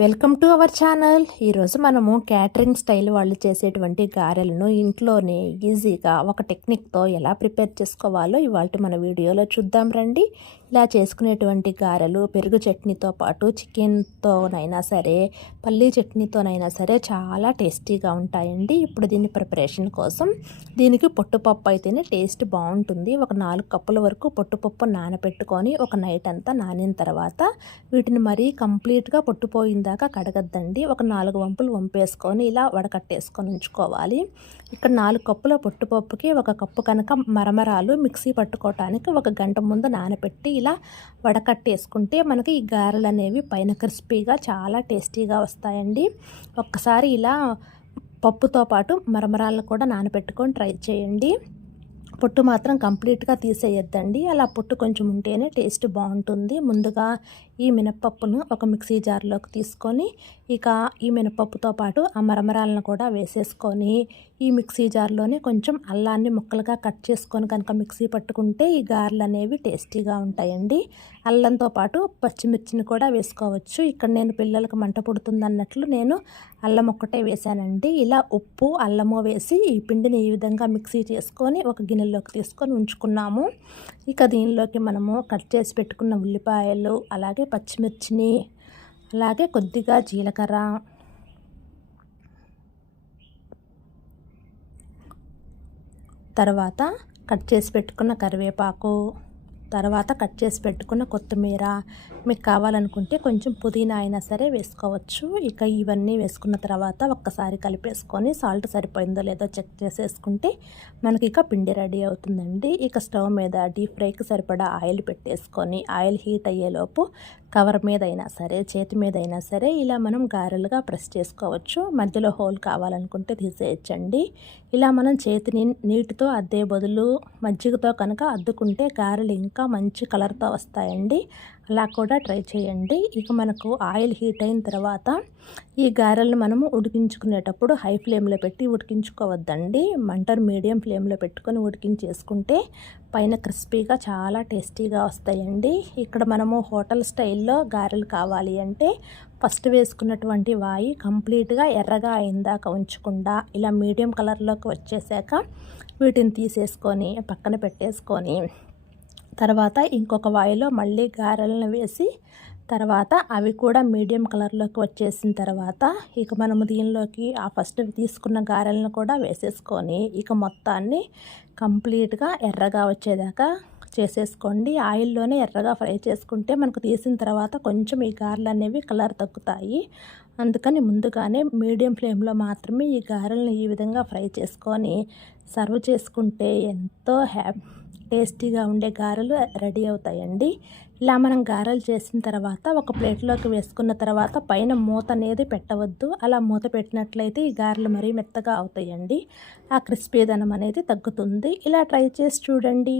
Welcome to our channel. ఈరోజు మనము catering style వాళ్ళు చేసేటువంటి గారెలను ఇంట్లోనే ఈజీగా ఒక టెక్నిక్తో ఎలా ప్రిపేర్ చేసుకోవాలో ఇవాళ మన వీడియోలో చూద్దాం రండి. ఇలా చేసుకునేటువంటి గారెలు పెరుగు చట్నీతో పాటు చికెన్తోనైనా సరే పల్లీ చట్నీతోనైనా సరే చాలా టేస్టీగా ఉంటాయండి. ఇప్పుడు దీని ప్రిపరేషన్ కోసం దీనికి పొట్టుపప్పు అయితేనే టేస్ట్ బాగుంటుంది. ఒక 4 కప్పుల వరకు పొట్టుపప్పు నానబెట్టుకొని ఒక నైట్ అంతా నానిన తర్వాత వీటిని మరీ కంప్లీట్గా పొట్టుపోయింది దాకా కడగద్దండి. ఒక 4 వంపులు వంపేసుకొని ఇలా వడకట్టేసుకొని ఉంచుకోవాలి. ఇక్కడ 4 కప్పుల పొట్టుపప్పుకి 1 కప్పు కనుక మరమరాలు మిక్సీ పట్టుకోవటానికి 1 గంట ముందు నానబెట్టి ఇలా వడకట్టేసుకుంటే మనకి ఈ గారెలు అనేవి పైన క్రిస్పీగా చాలా టేస్టీగా వస్తాయండి. ఒక్కసారి ఇలా పప్పుతో పాటు మరమరాలను కూడా నానబెట్టుకొని ట్రై చేయండి. పొట్టు మాత్రం కంప్లీట్గా తీసేయద్దండి. అలా పొట్టు కొంచెం ఉంటేనే టేస్ట్ బాగుంటుంది. ముందుగా ఈ మినప్పప్పును ఒక మిక్సీ జార్లోకి తీసుకొని ఇక ఈ మినపప్పుతో పాటు ఆ మరమరాలను కూడా వేసేసుకొని ఈ మిక్సీ జార్లోనే కొంచెం అల్లాన్ని ముక్కలుగా కట్ చేసుకొని కనుక మిక్సీ పట్టుకుంటే ఈ గారెలు అనేవి టేస్టీగా ఉంటాయండి. అల్లంతో పాటు పచ్చిమిర్చిని కూడా వేసుకోవచ్చు. ఇక్కడ నేను పిల్లలకు మంట పుడుతుంది అన్నట్లు నేను అల్లం ఒక్కటే వేసానండి. ఇలా ఉప్పు అల్లము వేసి ఈ పిండిని ఈ విధంగా మిక్సీ చేసుకొని ఒక గిన్నెలోకి తీసుకొని ఉంచుకున్నాము. ఇక దీనిలోకి మనము కట్ చేసి పెట్టుకున్న ఉల్లిపాయలు అలాగే పచ్చిమిర్చిని అలాగే కొద్దిగా జీలకర్ర తర్వాత కట్ చేసి పెట్టుకున్న కరివేపాకు తర్వాత కట్ చేసి పెట్టుకున్న కొత్తిమీర మీకు కావాలనుకుంటే కొంచెం పుదీనా అయినా సరే వేసుకోవచ్చు. ఇక ఇవన్నీ వేసుకున్న తర్వాత ఒక్కసారి కలిపేసుకొని సాల్ట్ సరిపోయిందో లేదో చెక్ చేసేసుకుంటే మనకి ఇక పిండి రెడీ అవుతుందండి. ఇక స్టవ్ మీద డీప్ ఫ్రైకి సరిపడా ఆయిల్ పెట్టేసుకొని ఆయిల్ హీట్ అయ్యేలోపు కవర్ మీద అయినా సరే చేతి మీద అయినా సరే ఇలా మనం గారెలుగా ప్రెస్ చేసుకోవచ్చు. మధ్యలో హోల్ కావాలనుకుంటే తీసేయచ్చండి. ఇలా మనం చేతిని నీటితో అద్దే బదులు మజ్జిగతో కనుక అద్దుకుంటే గారెలు ఇంకా మంచి కలర్తో వస్తాయండి. అలా కూడా ట్రై చేయండి. ఇక మనకు ఆయిల్ హీట్ అయిన తర్వాత ఈ గారెలను మనము ఉడికించుకునేటప్పుడు హై ఫ్లేమ్లో పెట్టి ఉడికించుకోవద్దండి. మంటను మీడియం ఫ్లేమ్లో పెట్టుకొని ఉడికించేసుకుంటే పైన క్రిస్పీగా చాలా టేస్టీగా వస్తాయండి. ఇక్కడ మనము హోటల్ స్టైల్లో గారెలు కావాలి అంటే ఫస్ట్ వేసుకున్నటువంటి వాయి కంప్లీట్గా ఎర్రగా అయిందాక ఉంచకుండా ఇలా మీడియం కలర్లోకి వచ్చేసాక వీటిని తీసేసుకొని పక్కన పెట్టేసుకొని తర్వాత ఇంకొక వాయిలో మళ్ళీ గారెలను వేసి తర్వాత అవి కూడా మీడియం కలర్లోకి వచ్చేసిన తర్వాత ఇక మనము దీనిలోకి ఆ ఫస్ట్ తీసుకున్న గారెలను కూడా వేసేసుకొని ఇక మొత్తాన్ని కంప్లీట్గా ఎర్రగా వచ్చేదాకా చేసేసుకోండి. ఆయిల్లోనే ఎర్రగా ఫ్రై చేసుకుంటే మనకు తీసిన తర్వాత కొంచెం ఈ గారెలు అనేవి కలర్ తగ్గుతాయి. అందుకని ముందుగానే మీడియం ఫ్లేమ్లో మాత్రమే ఈ గారెలను ఈ విధంగా ఫ్రై చేసుకొని సర్వ్ చేసుకుంటే ఎంతో టేస్టీగా ఉండే గారెలు రెడీ అవుతాయండి. ఇలా మనం గారెలు చేసిన తర్వాత ఒక ప్లేట్లోకి వేసుకున్న తర్వాత పైన మూత అనేది పెట్టవద్దు. అలా మూత పెట్టినట్లయితే ఈ గారెలు మరీ మెత్తగా అవుతాయండి. ఆ క్రిస్పీదనం అనేది తగ్గుతుంది. ఇలా ట్రై చేసి చూడండి.